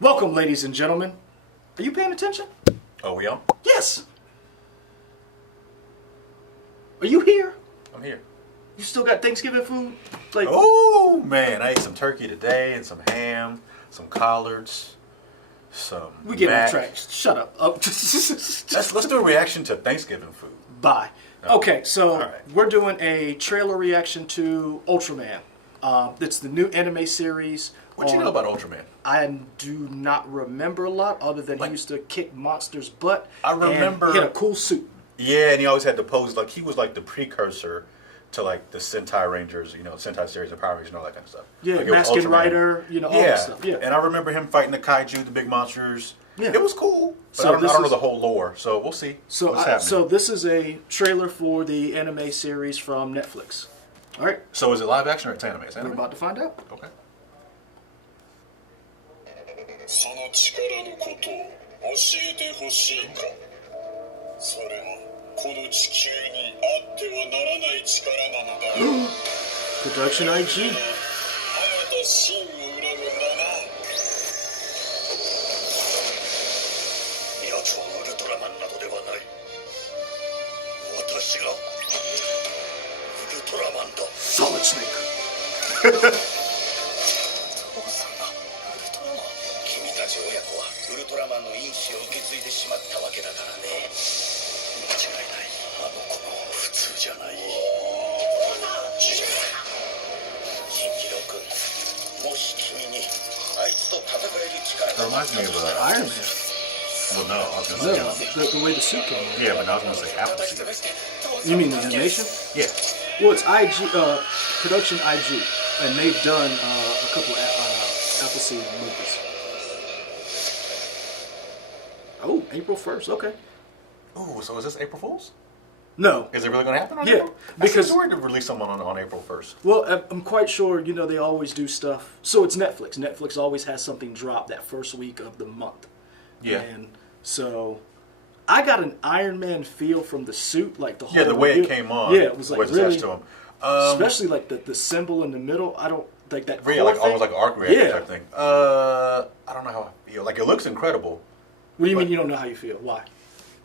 Welcome, ladies and gentlemen. Are you paying attention? Oh, we on? Yes. Are you here? I'm here. You still got Thanksgiving food? Like, Oh, man. I ate some turkey today and some ham, some collards, some we get mac. off track. Shut up. Oh. Let's do a reaction to Thanksgiving food. Bye. Okay, so All right. we're doing a trailer reaction to Ultraman. It's the new anime series. What you know about Ultraman? I do not remember a lot other than he used to kick monsters' butt. I remember- And he had a cool suit. Yeah, and he always had the pose. Like, he was like the precursor to like the Sentai Rangers, Sentai series of Power Rangers and all that kind of stuff. Yeah, like, it was Mask and Ultraman. Rider, all that stuff. Yeah. And I remember him fighting the kaiju, the big monsters. Yeah. It was cool. But So I don't this know is- the whole lore, so we'll see. So, what's happening. so this is a trailer for the anime series from Netflix. All right, So is it live action or it's anime? It's we're anime? about to find out. Okay. その力のことを教えてほしいか。それはこの地球にあってはならない力なのだ。 Production IG. あなた真を恨むんだな。奴はウルトラマンなどではない。私がウルトラマンだ。 Solid Snake. 父さんがウルトラマン。君たち親子はウルトラマンの因子を受け継いでしまったわけだからね。間違いない。あの子も普通じゃない。金次郎君、もし君にあいつと戦える力 That が reminds me of Iron Man. well, no, I was No, gonna say the way the suit came in. yeah, but I was gonna say Appleseed. You mean the animation? Yeah. Well, it's IG, Production IG, and they've done a couple Appleseed movies. Oh, April 1st. Okay. Ooh, so is this April Fool's? No. Is it really going to happen on Yeah, April? because- it's weird to release someone on April 1st. Well, I'm quite sure, they always do stuff. So it's Netflix. Netflix always has something drop that first week of the month. Yeah. And so I got an Iron Man feel from the suit, like the whole. Yeah, the way it review. came on. Yeah, it was like was really, attached to him. especially like the symbol in the middle. I don't like that. Yeah, core like thing. almost like an arc reactor Yeah. type thing. I don't know how I feel. Like, it looks incredible What do you mean but- you don't know how you feel? Why?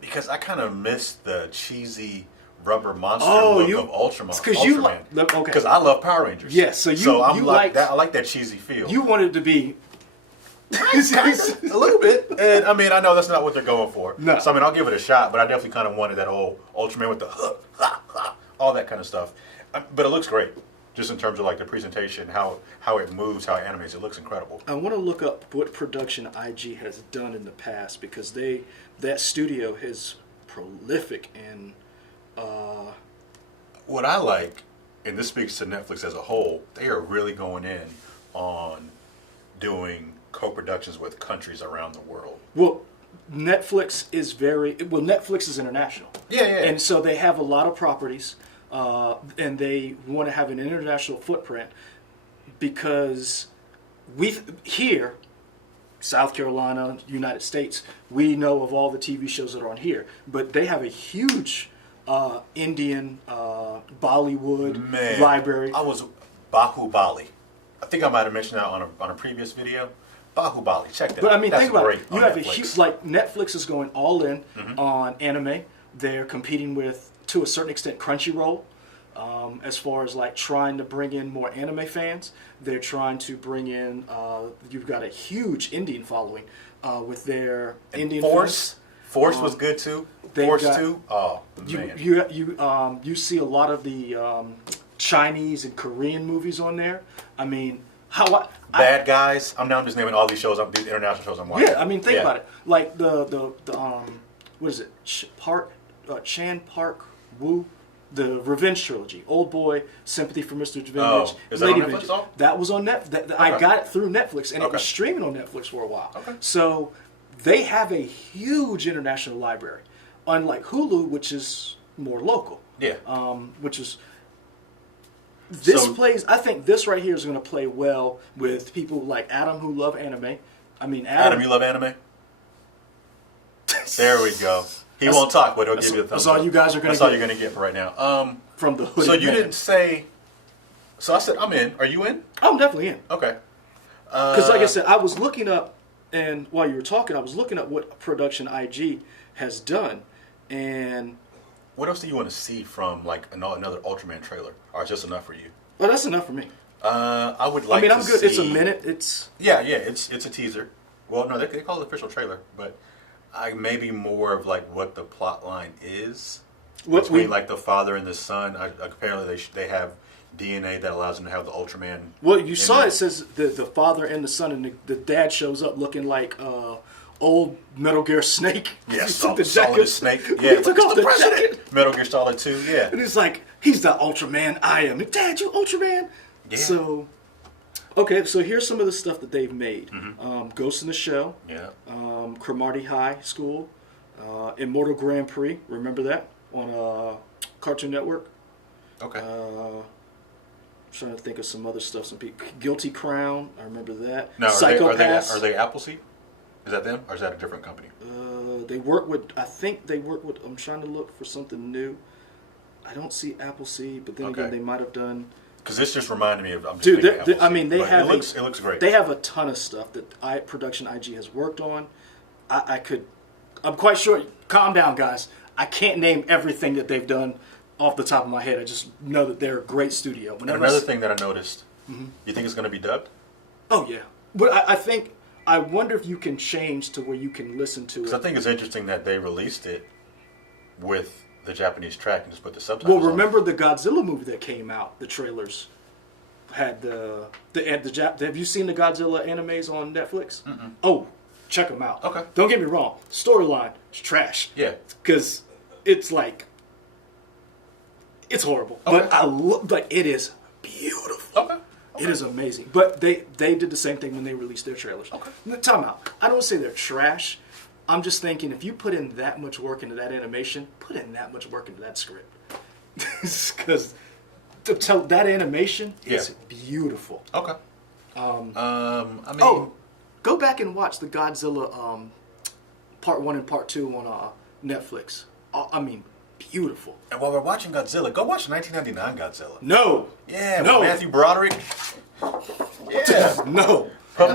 because I kind of miss the cheesy rubber monster Oh, look you- of Ultraman. it's 'cause you Ultraman. like- okay. Because I love Power Rangers. Yes, so you I'm you like liked- that. I like that cheesy feel. You wanted to be. A little bit. And I mean, I know that's not what they're going for. No. So I mean, I'll give it a shot, but I definitely kind of wanted that old Ultraman with the all that kind of stuff. But it looks great, just in terms of like the presentation, how it moves, how it animates. It looks incredible. I want to look up what Production IG has done in the past because that studio is prolific in. What I like, and this speaks to Netflix as a whole, they are really going in on doing co-productions with countries around the world. Well, Netflix is Netflix is international. Yeah. And so they have a lot of properties, and they want to have an international footprint because here, South Carolina, United States, we know of all the TV shows that are on here, but they have a huge Indian Bollywood Man, library. I was Bahubali. I think I might have mentioned that on a previous video. Bahubali, check that But out. I mean, That's think about great it. You on have a Netflix. huge, like Netflix is going all in on anime. They're competing with, to a certain extent, Crunchyroll. As far as like trying to bring in more anime fans, they're trying to bring in. You've got a huge Indian following with their And Indian Force. Force was good too. they've Force got- 2. Oh fans. man. You see a lot of the Chinese and Korean movies on there. I mean, Bad Guys. I'm now just naming all these shows. These international shows I'm watching. Yeah, I mean, think Yeah. about it. Like the what is it? Chan Park Woo, the Revenge trilogy. Old Boy, Sympathy for Mr. Revenge, Oh, is that on Netflix, Vengeance. though? That was on Netflix. I Okay. got it through Netflix, and it was Okay. streaming on Netflix for a while. Okay. So they have a huge international library, unlike Hulu, which is more local. Yeah. Which is. This So- plays. I think this right here is going to play well with people like Adam who love anime. I mean, Adam, you love anime? There we go. He won't talk, but he'll give you a thumbs that's all up. you guys are gonna That's all get. you're going to get for right now. From the hooded So you man. didn't say... So I said, I'm in. Are you in? I'm definitely in. Okay. Because like I said, I was looking up And while you were talking, I was looking at what production IG has done, and What else do you want to see from like another Ultraman trailer, or it's just enough for you? well, that's enough for me. I would like. I mean, to I'm good. See, It's a minute. It's Yeah, it's a teaser. Well, no, they call it official trailer, but maybe more of like what the plot line is What between we- like the father and the son. Apparently, they have DNA that allows them to have the Ultraman. well, you in saw them. it says the father and the son, and the dad shows up looking like old Metal Gear Snake. Yeah, He took Solid Snake. Yeah, he took it's off the the president. jacket. Metal Gear Solid 2. Yeah. And it's like, he's the Ultraman I am. And, Dad, you Ultraman? Yeah. So, okay, so here's some of the stuff that they've made. Ghost in the Shell, Yeah. Cromartie High School, Immortal Grand Prix, remember that? On Cartoon Network. Okay. Trying to think of some other stuff. Some people, Guilty Crown, I remember that. Now, Psychopaths. are they Appleseed? Is that them, or is that a different company? They work with, I think they work with, I'm trying to look for something new. I don't see Appleseed, but then Okay. again, they might have done. Because this just reminded me of. I'm just Dude, thinking I mean, they Appleseed, have. but it looks great. They have a ton of stuff that Production IG has worked on. I'm quite sure. Calm down, guys. I can't name everything that they've done off the top of my head. I just know that they're a great studio. And another thing that I noticed, you think it's going to be dubbed? Oh yeah, but I think I wonder if you can change to where you can listen to Because I it. think it's interesting that they released it with the Japanese track and just put the subtitles Well, on. remember the Godzilla movie that came out? The trailers had the Have you seen the Godzilla animes on Netflix? Oh, check them out. Okay. Don't get me wrong. Storyline is trash. Yeah. Because it's like it's horrible, but Okay. like it is beautiful. Okay. It is amazing. But they did the same thing when they released their trailers. Okay. Now, time out. I don't say they're trash. I'm just thinking if you put in that much work into that animation, put in that much work into that script. Because that animation is beautiful. Okay. I mean, Oh, go back and watch the Godzilla Part 1 and Part 2 on Netflix. I mean, beautiful. and while we're watching Godzilla, go watch 1999 Godzilla. No. Yeah, No. with Matthew Broderick. Yeah. No. Puff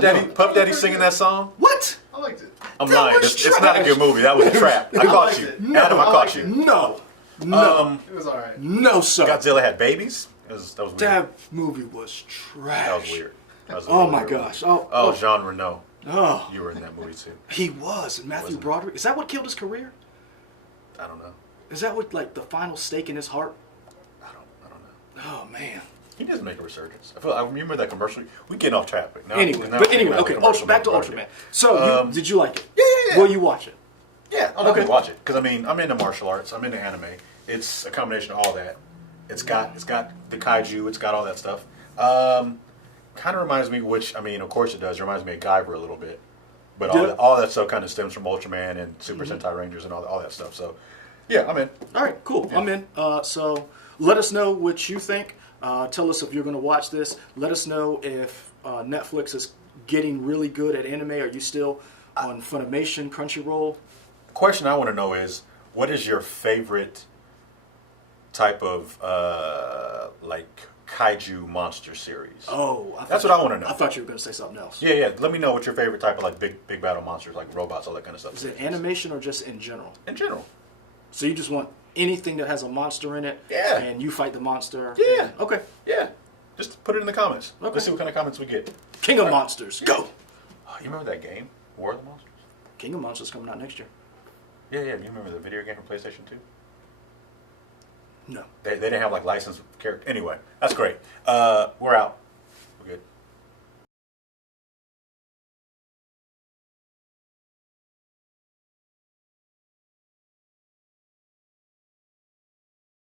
Daddy singing that song. What? I liked it. I'm That lying. was It's not a good trash. movie. That was a trap. I caught liked you. it. Adam, I I caught liked you. it. No. No. It was alright. No, sir. Godzilla had babies. That was weird. That movie was trash. That was weird. That was a Oh really my weird gosh. movie. Oh, Oh, oh. Jean Reno. Oh, You were in that movie too. he was. And Matthew Wasn't he? Broderick. Is that what killed his career? I don't know. Is that what, like, the final stake in his heart? I don't know. Oh, man. He does make a resurgence. I remember that commercial. We getting off topic now. Anyway, now but I'm anyway, thinking about okay. the commercial Back to Matt Ultraman. Broderick. So, did you like it? Yeah. Will you watch it? Yeah, I'll Okay. definitely watch it because I mean I'm into martial arts. I'm into anime. It's a combination of all that. It's got the kaiju. It's got all that stuff. Kind of reminds me, which I mean, of course it does. It reminds me of Guyver a little bit, but Yeah. all that stuff kind of stems from Ultraman and Super Sentai Rangers and all that stuff. So yeah, I'm in. All right, cool. I'm in. So let us know what you think. Tell us if you're going to watch this. Let us know if Netflix is getting really good at anime. Are you still on Funimation, Crunchyroll? Question I want to know is, what is your favorite type of like kaiju monster series? Oh, That's what I wanna know. I thought you were going to say something else. Yeah. Let me know what your favorite type of like big battle monsters, like robots, all that kind of stuff. Is it animation or just in general? In general. So you just want anything that has a monster in it? Yeah. And you fight the monster? Yeah. Okay. Yeah. Just put it in the comments. Okay. Let's see what kind of comments we get. King of Monsters, go! Oh, you remember that game, War of the Monsters? King of Monsters coming out next year. Yeah. You remember the video game from PlayStation 2? No. They didn't have like licensed character. Anyway, that's great. We're out.